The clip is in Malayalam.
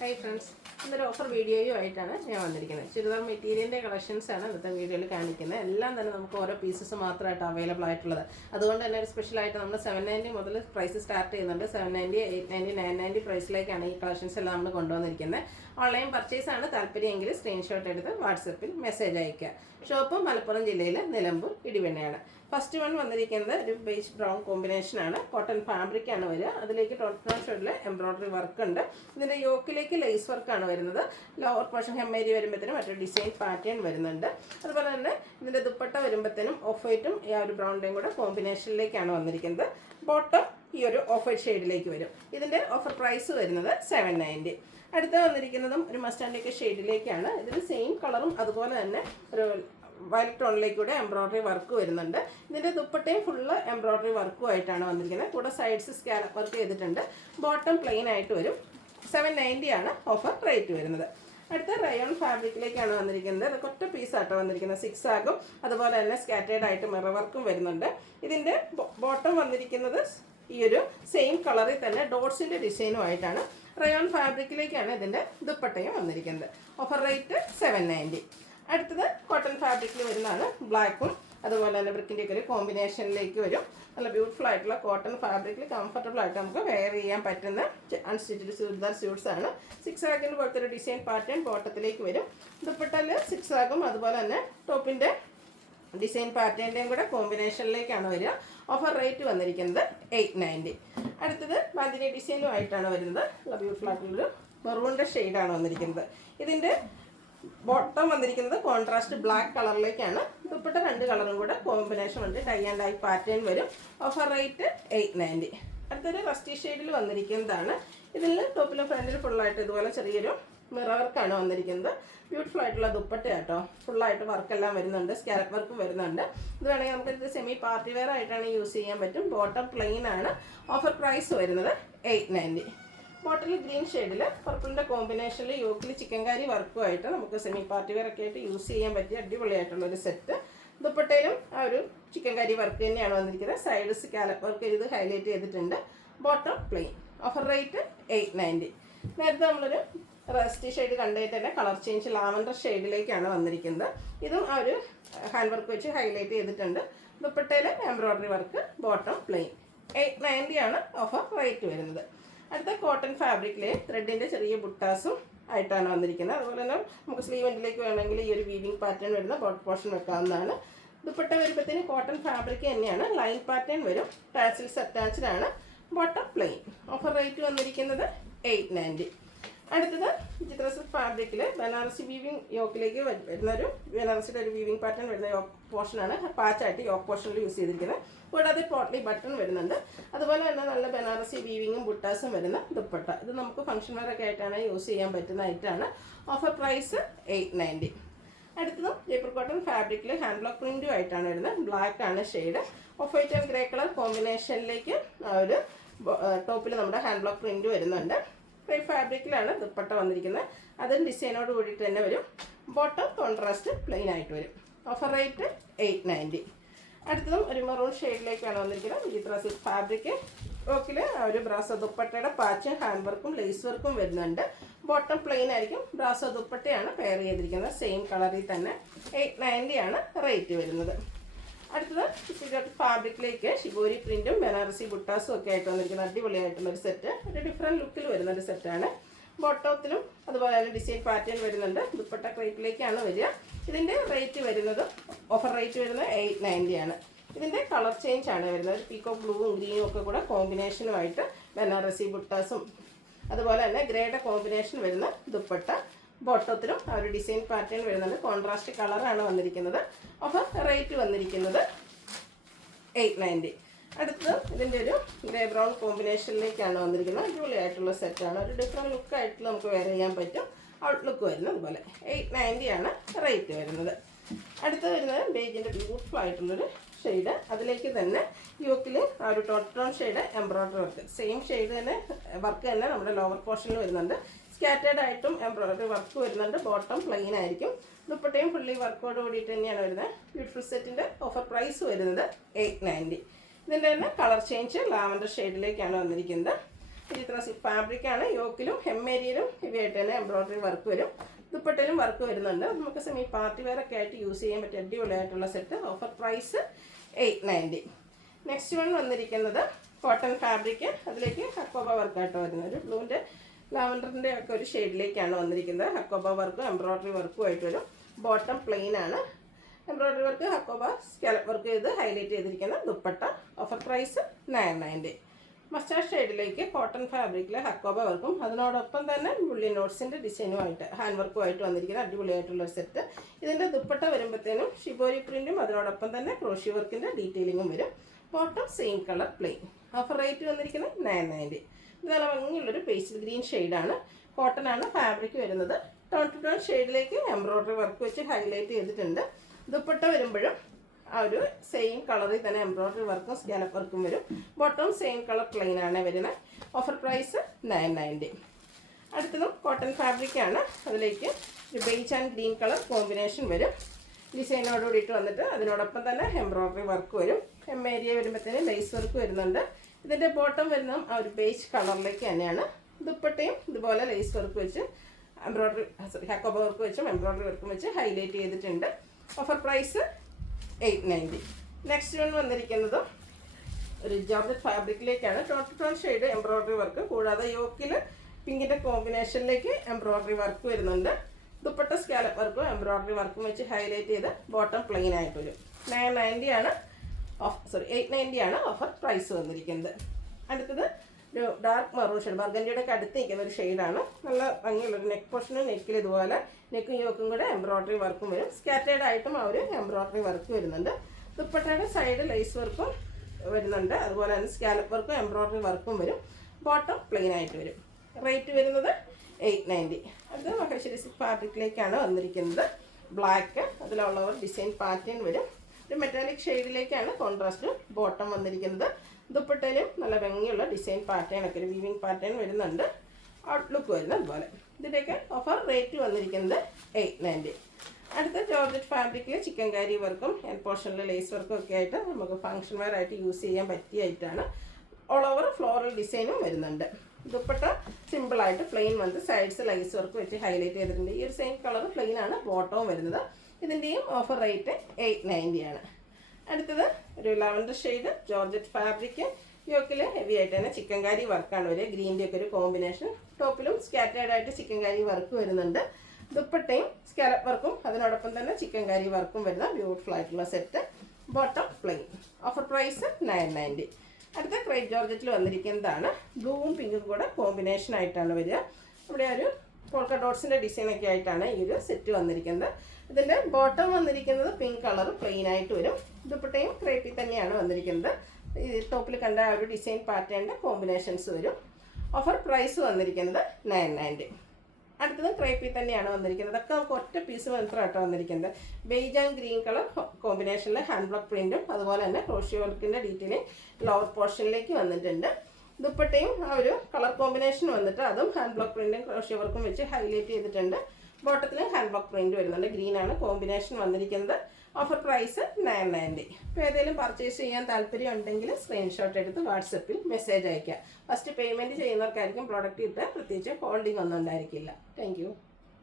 ഹായ് ഫ്രണ്ട്സ്, ഇന്നൊരു ഓഫർ വീഡിയോയുമായിട്ടാണ് ഞാൻ വന്നിരിക്കുന്നത്. ചുരിദാർ മെറ്റീരിയലിൻ്റെ കളക്ഷൻസാണ് ഇന്നത്തെ വീഡിയോയിൽ കാണിക്കുന്നത്. എല്ലാം തന്നെ നമുക്ക് ഓരോ പീസസ് മാത്രമായിട്ട് അവൈലബിൾ ആയിട്ടുള്ളത്. അതുകൊണ്ട് തന്നെ ഒരു സ്പെഷ്യലായിട്ട് നമ്മൾ 790 മുതൽ പ്രൈസ് സ്റ്റാർട്ട് ചെയ്യുന്നുണ്ട്. 790, 890, 990 പ്രൈസിലേക്കാണ് ഈ കളക്ഷൻസ് എല്ലാം നമ്മൾ കൊണ്ടുവന്നിരിക്കുന്നത്. ഓൺലൈൻ പർച്ചേസ് ആണ് താല്പര്യമെങ്കിൽ സ്ക്രീൻഷോട്ട് എടുത്ത് വാട്സപ്പിൽ മെസ്സേജ് അയയ്ക്കുക. ഷോപ്പ് മലപ്പുറം ജില്ലയിൽ നിലമ്പൂർ ഇടിവണ്ണയാണ്. ഫസ്റ്റ് വൺ വന്നിരിക്കുന്നത് ഒരു ബേസ് ബ്രൗൺ കോമ്പിനേഷനാണ്. കോട്ടൺ ഫാബ്രിക് ആണ് വരിക. അതിലേക്ക് ടോട്ടൺ ഷെയ്ഡിൽ എംബ്രോയ്ഡറി വർക്ക് ഉണ്ട്. ഇതിൻ്റെ യോക്കിലേക്ക് ലേസ് വർക്കാണ് വരുന്നത്. ലോവർ പോർഷൻ ഹെമ്മേരി വരുമ്പോഴത്തേനും മറ്റൊരു ഡിസൈൻ പാറ്റേൺ വരുന്നുണ്ട്. അതുപോലെ തന്നെ ഇതിൻ്റെ ദുപ്പട്ട വരുമ്പോഴത്തേനും ഓഫ് വൈറ്റും ഈ ഒരു ബ്രൗണിൻ്റെയും കൂടെ കോമ്പിനേഷനിലേക്കാണ് വന്നിരിക്കുന്നത്. ബോട്ടം ഈ ഒരു ഓഫ് വൈറ്റ് ഷെയ്ഡിലേക്ക് വരും. ഇതിൻ്റെ ഓഫർ പ്രൈസ് വരുന്നത് 790. അടുത്ത വന്നിരിക്കുന്നതും ഒരു മസ്റ്റാൻഡൊക്കെ ഷെയ്ഡിലേക്കാണ്. ഇതിന് സെയിം കളറും അതുപോലെ തന്നെ ഒരു വയലറ്റ് ടോണിലേക്കൂടെ എംബ്രോയ്ഡറി വർക്ക് വരുന്നുണ്ട്. ഇതിൻ്റെ ദുപ്പട്ടയും ഫുള്ള് എംബ്രോയ്ഡറി വർക്കും ആയിട്ടാണ് വന്നിരിക്കുന്നത്. കൂടെ സൈഡ്സ് സ്കാലപ്പ് വർക്ക് ചെയ്തിട്ടുണ്ട്. ബോട്ടം പ്ലെയിൻ ആയിട്ട് വരും. 790 ആണ് ഓഫർ റേറ്റ് വരുന്നത്. അടുത്ത റയോൺ ഫാബ്രിക്കിലേക്കാണ് വന്നിരിക്കുന്നത്. അത് ഒറ്റ പീസാട്ടോ വന്നിരിക്കുന്നത്. 6 ആകും. അതുപോലെ തന്നെ സ്കാറ്റേഡ് ആയിട്ട് മിറർ വർക്കും വരുന്നുണ്ട്. ഇതിൻ്റെ ബോട്ടം വന്നിരിക്കുന്നത് ഈ ഒരു സെയിം കളറിൽ തന്നെ ഡോട്ട്സിൻ്റെ ഡിസൈനും ആയിട്ടാണ്. റയോൺ ഫാബ്രിക്കിലേക്കാണ് ഇതിൻ്റെ ദുപ്പട്ടയും വന്നിരിക്കുന്നത്. Offer rate 790. അടുത്തത് കോട്ടൺ ഫാബ്രിക്കിൽ വരുന്നതാണ്. ബ്ലാക്കും അതുപോലെ തന്നെ ബ്രിക്കിൻ്റെ ഒക്കെ ഒരു കോമ്പിനേഷനിലേക്ക് വരും. നല്ല ബ്യൂട്ടിഫുൾ ആയിട്ടുള്ള കോട്ടൺ ഫാബ്രിക്കിൽ കംഫർട്ടബിൾ ആയിട്ട് നമുക്ക് വെയർ ചെയ്യാൻ പറ്റുന്ന അൺസ്റ്റിച്ചഡ് ചുരിദാർ സ്യൂട്ട്സ് ആണ്. 6 ആഗിന് പോലത്തെ ഒരു ഡിസൈൻ പാറ്റേൺ ബോട്ടത്തിലേക്ക് വരും. ദുപ്പട്ടയിൽ 6 ആകും. അതുപോലെ തന്നെ ടോപ്പിൻ്റെ ഡിസൈൻ പാറ്റേൻ്റെയും കൂടെ കോമ്പിനേഷനിലേക്കാണ് വരിക. ഓഫർ റേറ്റ് വന്നിരിക്കുന്നത് 890. അടുത്തത് ബാന്തിനി ഡിസൈനും ആയിട്ടാണ് വരുന്നത്. നല്ല ബ്യൂട്ടിഫുൾ ആയിട്ടുള്ളൊരു മെറൂണിൻ്റെ ഷെയ്ഡാണ് വന്നിരിക്കുന്നത്. ഇതിൻ്റെ ബോട്ടം വന്നിരിക്കുന്നത് കോൺട്രാസ്റ്റ് ബ്ലാക്ക് കളറിലേക്കാണ്. ദുപ്പട്ട 2 കളറും കൂടെ കോമ്പിനേഷൻ ഉണ്ട്. ടൈ ആൻഡ് ഡൈ പാറ്റേൺ വരും. Offer rate 890. അടുത്തൊരു റസ്റ്റി ഷെയ്ഡിൽ വന്നിരിക്കുന്നതാണ്. ഇതിൽ ടോപ്പിലും ഫ്രണ്ടിലും ഫുള്ളായിട്ട് ഇതുപോലെ ചെറിയൊരു മിറർ വർക്കാണ് വന്നിരിക്കുന്നത്. ബ്യൂട്ടിഫുൾ ആയിട്ടുള്ള ദുപ്പട്ട കേട്ടോ. ഫുള്ളായിട്ട് വർക്കെല്ലാം വരുന്നുണ്ട്. സ്കാലപ്പ് വർക്കും വരുന്നുണ്ട്. ഇത് വേണമെങ്കിൽ നമുക്കിത് സെമി പാർട്ടി വെയർ ആയിട്ടാണ് യൂസ് ചെയ്യാൻ പറ്റും. ബോട്ടം പ്ലെയിൻ ആണ്. ഓഫർ പ്രൈസ് വരുന്നത് 890. ബോട്ടിൽ ഗ്രീൻ ഷെയ്ഡിൽ പർപ്പിളിൻ്റെ കോമ്പിനേഷനിൽ യോക്കിൽ ചിക്കൻ കാരി വർക്കുമായിട്ട് നമുക്ക് സെമി പാർട്ടി വെയർ ഒക്കെ ആയിട്ട് യൂസ് ചെയ്യാൻ പറ്റിയ അടിപൊളിയായിട്ടുള്ളൊരു സെറ്റ്. ദുപ്പട്ടയിലും ആ ഒരു ചിക്കൻ കാരി വർക്ക് തന്നെയാണ് വന്നിരിക്കുന്നത്. സൈഡ് സ്കാലപ്പ് വർക്ക് ചെയ്ത് ഹൈലൈറ്റ് ചെയ്തിട്ടുണ്ട്. Bottom plain. Offer rate 890. നേരത്തെ നമ്മളൊരു റസ്റ്റി ഷെയ്ഡ് കണ്ടിട്ട് തന്നെ കളർ ചേഞ്ച് ലാവൻഡർ ഷെയ്ഡിലേക്കാണ് വന്നിരിക്കുന്നത്. ഇതും ആ ഒരു ഹാൻഡ് വർക്ക് വെച്ച് ഹൈലൈറ്റ് ചെയ്തിട്ടുണ്ട്. ദുപ്പട്ടയിൽ എംബ്രോയ്ഡറി വർക്ക്. Bottom plain. 890 ആണ് ഓഫർ റേറ്റ് വരുന്നത്. അടുത്ത കോട്ടൺ ഫാബ്രിക്കിൽ ത്രെഡിൻ്റെ ചെറിയ ബുട്ടാസും ആയിട്ടാണ് വന്നിരിക്കുന്നത്. അതുപോലെ തന്നെ നമുക്ക് സ്ലീവ് എൻഡിലേക്ക് വേണമെങ്കിൽ ഈ ഒരു വീവിങ് പാറ്റേൺ വരുന്ന ബോട്ട് പോർഷൻ വെക്കാവുന്നതാണ്. ദുപ്പട്ട വരുമ്പോഴത്തേന് കോട്ടൺ ഫാബ്രിക് തന്നെയാണ്. ലൈൻ പാറ്റേൺ വരും. ടാസിൽസ് അറ്റാച്ച്ഡ് ആണ്. Bottom plain. ഓഫർ റേറ്റ് വന്നിരിക്കുന്നത് 890. അടുത്തത് ചിത്ര സിൽക്ക് ഫാബ്രിക്കിൽ ബനാറസി വീവിങ് യോക്കിലേക്ക് വരുന്നൊരു ബനാറസിയുടെ ഒരു വീവിങ് പാറ്റേൺ വരുന്ന യോക്ക് പോർഷനാണ് പാച്ചായിട്ട് യോക്ക് പോർഷനിൽ യൂസ് ചെയ്തിരിക്കുന്നത്. കൂടാതെ പോട്ട്ലി ബട്ടൺ വരുന്നുണ്ട്. അതുപോലെ തന്നെ നല്ല ബനാറസി വീവിങ്ങും ബുട്ടാസും വരുന്ന ദുപ്പട്ട. ഇത് നമുക്ക് ഫംഗ്ഷൻ വെയർ ഒക്കെ ആയിട്ടാണ് യൂസ് ചെയ്യാൻ പറ്റുന്ന ഐറ്റാണ്. Offer price 890. അടുത്തതും ജയ്പൂർ കോട്ടൺ ഫാബ്രിക്കിൽ ഹാൻഡ് ബ്ലോക്ക് പ്രിൻറ്റും ആയിട്ടാണ് വരുന്നത്. ബ്ലാക്ക് ആണ് shade. Off white and grey colour കോമ്പിനേഷനിലേക്ക് ഒരു ടോപ്പിൽ നമ്മുടെ ഹാൻഡ് ബ്ലോക്ക് പ്രിൻറ്റ് വരുന്നുണ്ട്. ഫാബ്രിക്കിലാണ് ദുപ്പട്ട വന്നിരിക്കുന്നത്. അതും ഡിസൈനോട് കൂടിയിട്ട് തന്നെ വരും. ബോട്ടം കോൺട്രാസ്റ്റ് പ്ലെയിൻ ആയിട്ട് വരും. Offer rate 890. അടുത്തതും ഒരു മെറൂൺ ഷെയ്ഡിലേക്കാണ് വന്നിരിക്കുന്നത്. ചിത്ര സിൽക്ക് ഫാബ്രിക് ഓക്കിൽ ഒരു ബ്രാസോ ദുപ്പട്ടയുടെ പാച്ചും ഹാൻഡ് വർക്കും ലേസ് വർക്കും വരുന്നുണ്ട്. ബോട്ടം പ്ലെയിൻ ആയിരിക്കും. ബ്രാസോ ദുപ്പട്ടയാണ് പെയർ ചെയ്തിരിക്കുന്നത്. സെയിം കളറിൽ തന്നെ. 890 ആണ് റേറ്റ് വരുന്നത്. അടുത്തത് ഫാബ്രിക്കിലേക്ക് ഷിബോരി പ്രിൻറ്റും ബനാറസി ബുട്ടാസും ഒക്കെ ആയിട്ട് വന്നിരിക്കുന്ന അടിപൊളിയായിട്ടുള്ളൊരു സെറ്റ്. ഒരു ഡിഫറെൻറ്റ് ലുക്കിൽ വരുന്നൊരു സെറ്റാണ്. ബോട്ടത്തിലും അതുപോലെ തന്നെ ഡിസൈൻ പാറ്റേൺ വരുന്നുണ്ട്. ദുപ്പട്ട ക്രേപ്പിലേക്കാണ് വരിക. ഇതിൻ്റെ റേറ്റ് വരുന്നത് ഓഫർ റേറ്റ് വരുന്നത് 890 ആണ്. ഇതിൻ്റെ കളർ ചേഞ്ച് ആണ് വരുന്നത്. പീക്കോ ബ്ലൂവും ഗ്രീനും ഒക്കെ കൂടെ കോമ്പിനേഷനുമായിട്ട് ബനാറസി ബുട്ടാസും അതുപോലെ തന്നെ ഗ്രേയുടെ കോമ്പിനേഷൻ വരുന്ന ദുപ്പട്ട. ബോട്ടത്തിലും ആ ഒരു ഡിസൈൻ പാറ്റേൺ വരുന്നുണ്ട്. കോൺട്രാസ്റ്റ് കളറാണ് വന്നിരിക്കുന്നത്. ഓഫർ റേറ്റ് വന്നിരിക്കുന്നത് 890. അടുത്തത് ഇതിൻ്റെ ഒരു ഗ്രേ ബ്രൗൺ കോമ്പിനേഷനിലേക്കാണ് വന്നിരിക്കുന്നത്. അടിപൊളിയായിട്ടുള്ള സെറ്റാണ്. ഒരു ഡിഫറെൻറ്റ് ലുക്കായിട്ട് നമുക്ക് വെയർ ചെയ്യാൻ പറ്റും. ഔട്ട്ലുക്ക് വരുന്നത് അതുപോലെ. 890 ആണ് റേറ്റ് വരുന്നത്. അടുത്ത് വരുന്നത് ബേജിൻ്റെ ബ്യൂട്ടിഫുൾ ആയിട്ടുള്ളൊരു ഷെയ്ഡ്. അതിലേക്ക് തന്നെ യോക്കിൽ ആ ഒരു tone shade embroidery work. Same shade തന്നെ വർക്ക് തന്നെ നമ്മുടെ ലോവർ പോർഷനിൽ വരുന്നുണ്ട്. സ്കാറ്റേഡ് ആയിട്ടും എംബ്രോയ്ഡറി വർക്ക് വരുന്നുണ്ട്. ബോട്ടം പ്ലെയിൻ ആയിരിക്കും. ദുപ്പട്ടയും ഫുള്ളി വർക്കോട് കൂടിയിട്ട് തന്നെയാണ് വരുന്നത്. ബ്യൂട്ടിഫുൾ സെറ്റിൻ്റെ ഓഫർ പ്രൈസ് വരുന്നത് 890. ഇതിൻ്റെ തന്നെ കളർ ചേഞ്ച് ലാവൻഡർ ഷെയ്ഡിലേക്കാണ് വന്നിരിക്കുന്നത്. ചിത്ര സിൽക്ക് ഫാബ്രിക്കാണ്. യോക്കിലും hem ഏരിയയിലും ഇവയായിട്ട് തന്നെ എംബ്രോയ്ഡറി വർക്ക് വരും. ദുപ്പട്ടയിലും വർക്ക് വരുന്നുണ്ട്. നമുക്ക് സെമി പാർട്ടി വെയർ ഒക്കെ ആയിട്ട് യൂസ് ചെയ്യാൻ പറ്റിയ അടിപൊളിയായിട്ടുള്ള set. Offer price 890. Next one വന്നിരിക്കുന്നത് കോട്ടൺ ഫാബ്രിക്. അതിലേക്ക് ഹക്കോബ വർക്കായിട്ട് വരുന്നത് ഒരു ബ്ലൂവിൻ്റെ ലാവൻഡറിൻ്റെ ഒക്കെ ഒരു ഷെയ്ഡിലേക്കാണ് വന്നിരിക്കുന്നത്. ഹക്കോബ വർക്കും എംബ്രോയ്ഡറി വർക്കും ആയിട്ട് വരും. ബോട്ടം പ്ലെയിൻ ആണ്. Embroidery work hakoba scallop work ചെയ്ത് ഹൈലൈറ്റ് ചെയ്തിരിക്കുന്ന ദുപ്പട്ട. Offer price 990. മസ്റ്റാർഡ് ഷെയ്ഡിലേക്ക് കോട്ടൺ ഫാബ്രിക്കിൽ ഹക്കോബ വർക്കും അതിനോടൊപ്പം തന്നെ ബുള്ളിയൻ നോട്ട്സിൻ്റെ ഡിസൈനുമായിട്ട് ഹാൻഡ് വർക്കുമായിട്ട് വന്നിരിക്കുന്ന അടിപൊളിയായിട്ടുള്ളൊരു സെറ്റ്. ഇതിൻ്റെ ദുപ്പട്ട വരുമ്പോഴത്തേനും ഷിബോരി പ്രിൻറ്റും അതിനോടൊപ്പം തന്നെ ക്രോഷി വർക്കിൻ്റെ ഡീറ്റെയിലിങ്ങും വരും. Bottom same colour plain. Offer rate വന്നിരിക്കുന്നത് 990. ഇത് നല്ല ഭംഗിയുള്ളൊരു പേസ്റ്റൽ ഗ്രീൻ ഷെയ്ഡാണ്. കോട്ടൺ ആണ് ഫാബ്രിക് വരുന്നത്. ടോൺ ടു ടോൺ ഷെയ്ഡിലേക്ക് എംബ്രോയ്ഡറി വർക്ക് വെച്ച് ഹൈലൈറ്റ് ചെയ്തിട്ടുണ്ട്. ദുപ്പട്ട വരുമ്പോഴും ആ ഒരു സെയിം കളറിൽ തന്നെ എംബ്രോയ്ഡറി വർക്കും സ്കാലപ്പ് വർക്കും വരും. ബോട്ടം സെയിം കളർ പ്ലെയിൻ ആണ് വരുന്നത്. Offer price 990. അടുത്തതും കോട്ടൺ ഫാബ്രിക്കാണ്. അതിലേക്ക് ഒരു beige and green colour combination വരും. ഡിസൈനോട് കൂടിയിട്ട് വന്നിട്ട് അതിനോടൊപ്പം തന്നെ എംബ്രോയ്ഡറി വർക്ക് വരും. hem ഏരിയ വരുമ്പോഴത്തേന് ലേസ് വർക്ക് വരുന്നുണ്ട്. ഇതിൻ്റെ ബോട്ടം വരുന്ന ആ ഒരു ബേജ് കളറിലേക്ക് തന്നെയാണ്. ദുപ്പട്ടയും ഇതുപോലെ ലേസ് വർക്ക് വെച്ച് എംബ്രോയ്ഡറി ഹക്കോബ വർക്ക് വെച്ചും എംബ്രോയ്ഡറി വർക്കും വെച്ച് ഹൈലൈറ്റ് ചെയ്തിട്ടുണ്ട്. Offer price 890. നെക്സ്റ്റ് വൺ വന്നിരിക്കുന്നത് ഒരു ജോർജറ്റ് ഫാബ്രിക്കിലേക്കാണ്. Tone to tone shade embroidery work കൂടാതെ യോക്കിൽ പിങ്കിൻ്റെ കോമ്പിനേഷനിലേക്ക് എംബ്രോയ്ഡറി വർക്ക് വരുന്നുണ്ട്. ദുപ്പട്ട സ്കാലപ്പ് വർക്കും എംബ്രോയ്ഡറി വർക്കും വെച്ച് ഹൈലൈറ്റ് ചെയ്ത് ബോട്ടം പ്ലെയിൻ ആയിട്ട് വരും. 990 ആണ് 890 ആണ് ഓഫർ പ്രൈസ് വന്നിരിക്കുന്നത്. അടുത്തത് ഒരു ഡാർക്ക് മറൂൺ ഷെയ്ഡ് ബർഗൻഡിയുടെ ഒക്കെ അടുത്ത് നിൽക്കുന്ന ഒരു ഷെയ്ഡാണ്. നല്ല ഭംഗിയുള്ളൊരു നെക്ക് പോർഷനും നെക്കിൽ ഇതുപോലെ നെക്കും യോക്കും കൂടെ എംബ്രോയ്ഡറി വർക്കും വരും. സ്കാറ്റേഡ് ആയിട്ടും ആ ഒരു എംബ്രോയ്ഡറി വർക്ക് വരുന്നുണ്ട്. ദുപ്പട്ടയുടെ സൈഡ് ലേസ് വർക്കും വരുന്നുണ്ട്. അതുപോലെ തന്നെ സ്കാലപ്പ് വർക്കും എംബ്രോയ്ഡറി വർക്കും വരും. ബോട്ടം പ്ലെയിൻ ആയിട്ട് വരും. റേറ്റ് വരുന്നത് 890. അടുത്ത മഹേശ്വരി സിൽക്ക് ഫാബ്രിക്കിലേക്കാണ് വന്നിരിക്കുന്നത്. ബ്ലാക്ക് അതിലുള്ള ഡിസൈൻ പാറ്റേൺ വരും. ഒരു മെറ്റാലിക് ഷെയ്ഡിലേക്കാണ് കോൺട്രാസ്റ്റ് ബോട്ടം വന്നിരിക്കുന്നത്. ദുപ്പട്ടയിലും നല്ല ഭംഗിയുള്ള ഡിസൈൻ പാറ്റേൺ ഒക്കെ ഒരു വീവിങ് പാറ്റേൺ വരുന്നുണ്ട്. ഔട്ട്ലുക്ക് വരുന്നത് അതുപോലെ. ഇതിൻ്റെയൊക്കെ ഓഫർ റേറ്റ് വന്നിരിക്കുന്നത് 890. അടുത്ത ജോർജറ്റ് ഫാബ്രിക്കിൽ ചിക്കൻ കാരി വർക്കും എൻഡ് പോർഷനിൽ ലേസ് വർക്കും ഒക്കെ ആയിട്ട് നമുക്ക് ഫംഗ്ഷൻ വെയർ ആയിട്ട് യൂസ് ചെയ്യാൻ പറ്റിയായിട്ടാണ്. ഓൾ ഓവർ ഫ്ലോറൽ ഡിസൈനും വരുന്നുണ്ട്. ദുപ്പട്ട സിമ്പിളായിട്ട് പ്ലെയിൻ വന്ന് സൈഡ്സ് ലൈസ് വർക്ക് വെച്ച് ഹൈലൈറ്റ് ചെയ്തിട്ടുണ്ട്. ഈ ഒരു സെയിം കളർ പ്ലെയിൻ ആണ് ബോട്ടവും വരുന്നത്. ഇതിൻ്റെയും ഓഫർ റേറ്റ് 890 ആണ്. അടുത്തത് ഒരു ലാവൻഡർ ഷെയ്ഡ് ജോർജറ്റ് ഫാബ്രിക്. യോക്കിൽ ഹെവി ആയിട്ട് തന്നെ ചിക്കൻ കാരി വർക്കാണ് വരിക. ഗ്രീൻ്റെ ഒക്കെ ഒരു കോമ്പിനേഷൻ. ടോപ്പിലും സ്കാറ്റേഡ് ആയിട്ട് ചിക്കൻ കാരി വർക്ക് വരുന്നുണ്ട്. ദുപ്പട്ടയും സ്കാലപ്പ് വർക്കും അതിനോടൊപ്പം തന്നെ ചിക്കൻ കാരി വർക്കും വരുന്ന ബ്യൂട്ടിഫുൾ ആയിട്ടുള്ള set. Bottom plain. Offer price 990. അടുത്ത ക്രേപ്പ് ജോർജറ്റിൽ വന്നിരിക്കുന്നതാണ്. ബ്ലൂവും പിങ്കും കൂടെ കോമ്പിനേഷൻ ആയിട്ടാണ് വരിക. ഇവിടെ ഒരു പോൾക്ക ഡോട്ട്സിൻ്റെ ഡിസൈനൊക്കെ ആയിട്ടാണ് ഈ ഒരു സെറ്റ് വന്നിരിക്കുന്നത്. ഇതിൻ്റെ ബോട്ടം വന്നിരിക്കുന്നത് പിങ്ക് കളർ പ്ലെയിൻ ആയിട്ട് വരും. ദുപ്പട്ടയും ക്രേപ്പിൽ തന്നെയാണ് വന്നിരിക്കുന്നത്. ഈ ടോപ്പിൽ കണ്ട ആ ഒരു ഡിസൈൻ പാറ്റേണിൻ്റെ കോമ്പിനേഷൻസ് വരും. ഓഫർ പ്രൈസ് വന്നിരിക്കുന്നത് 990. അടുത്തത് ക്രേപ്പിൽ തന്നെയാണ് വന്നിരിക്കുന്നത്. അതൊക്കെ നമുക്ക് ഒറ്റ പീസ് മാത്രമായിട്ടോ വന്നിരിക്കുന്നത്. ബേജ് ആൻഡ് ഗ്രീൻ കളർ കോമ്പിനേഷനിൽ ഹാൻഡ് ബ്ലോക്ക് പ്രിൻറ്റും അതുപോലെ തന്നെ ക്രോഷി വർക്കിൻ്റെ ഡീറ്റെയിലിംഗ് ലോവർ പോർഷനിലേക്ക് വന്നിട്ടുണ്ട്. ദുപ്പട്ടയും ആ ഒരു കളർ കോമ്പിനേഷൻ വന്നിട്ട് അതും ഹാൻഡ് ബ്ലോക്ക് പ്രിൻറ്റും ക്രോഷി വർക്കും വെച്ച് ഹൈലൈറ്റ് ചെയ്തിട്ടുണ്ട്. ബോട്ടത്തിൽ ഹാൻഡ് ബ്ലോക്ക് പ്രിൻറ്റ് വരുന്നുണ്ട്. ഗ്രീനാണ് കോമ്പിനേഷൻ വന്നിരിക്കുന്നത്. Offer price 990. ഇപ്പോൾ ഏതെങ്കിലും പർച്ചേസ് ചെയ്യാൻ താല്പര്യം ഉണ്ടെങ്കിൽ സ്ക്രീൻഷോട്ട് എടുത്ത് വാട്സപ്പിൽ മെസ്സേജ് അയയ്ക്കുക. ഫസ്റ്റ് പേയ്മെൻറ്റ് ചെയ്യുന്നവർക്കായിരിക്കും പ്രോഡക്റ്റ് കിട്ടുക. പ്രത്യേകിച്ച് ഹോൾഡിംഗ് ഒന്നും ഉണ്ടായിരിക്കില്ല. താങ്ക്